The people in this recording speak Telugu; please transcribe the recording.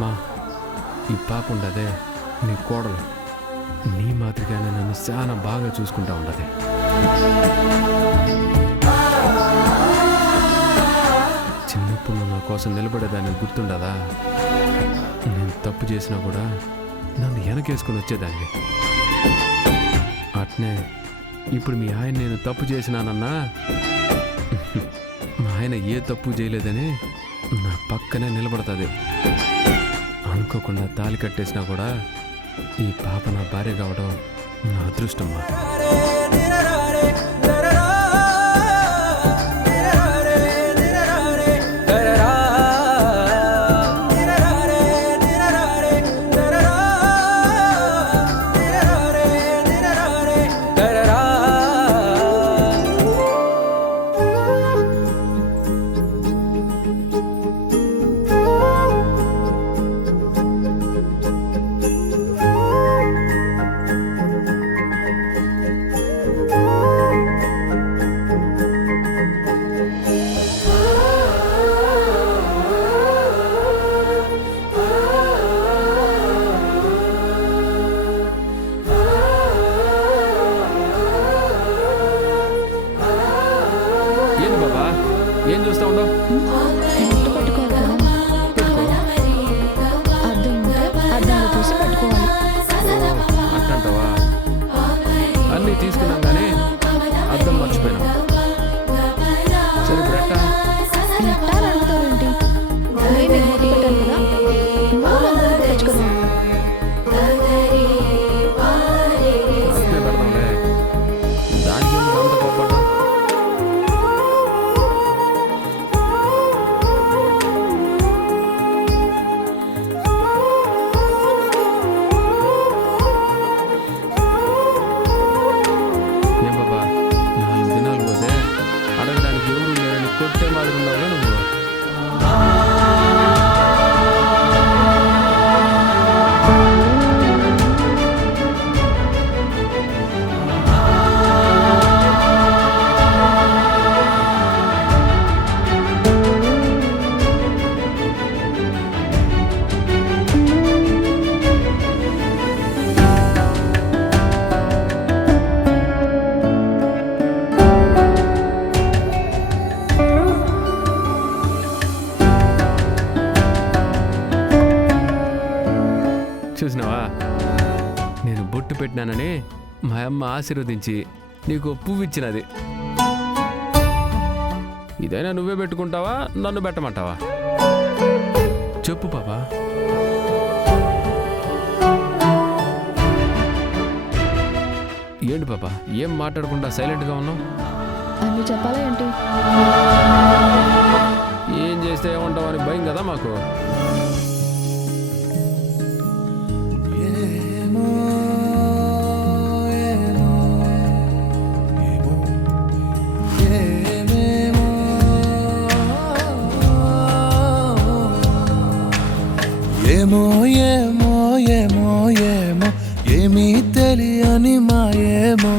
మా ఈ పాప ఉండదే నీ కోడలు, నీ మాదిరిగానే నన్ను చాలా బాగా చూసుకుంటా ఉండదు. చిన్నప్పుడు నువ్వు నా కోసం నిలబడేదాన్ని గుర్తుండదా? నేను తప్పు చేసినా కూడా నన్ను వెనకేసుకొని వచ్చేదాన్ని. అట్నే ఇప్పుడు మీ ఆయన నేను తప్పు చేసినానన్నా మా ఆయన ఏ తప్పు చేయలేదని నా పక్కనే నిలబడుతుంది. అనుకోకుండా తాళి కట్టేసినా కూడా ఈ పాప నా భార్య కావడం నా అదృష్టమ్మా. ఏం చూస్తా ఉండవు? అట్టంటావా? అన్నీ తీసుకున్నాం కానీ అర్థం మర్చిపోయినాం. సరే బ్రెట్టా పెడదాంలే, దానికి అంత కోపడ్డా. అడగడానికి ఎవరు లేరని కొట్టే మాదిరి ఉన్నావుగా నువ్వు. చూసినావా, నేను బొట్టు పెట్టినానని మా అమ్మ ఆశీర్వదించి నీకు పువ్వు ఇచ్చినది. ఇదైనా నువ్వే పెట్టుకుంటావా, నన్ను పెట్టమంటావా? చెప్పు పాపా. ఏంటి పాపా, ఏం మాట్లాడకుండా సైలెంట్గా ఉన్నావు? అన్ని చెప్పాలా ఏంటి? ఏం చేస్తే ఏమంటావు అని భయం కదా మాకు. ఏమో ఏమో ఏమో ఏమో ఏమీ తెలియని మాయేమో.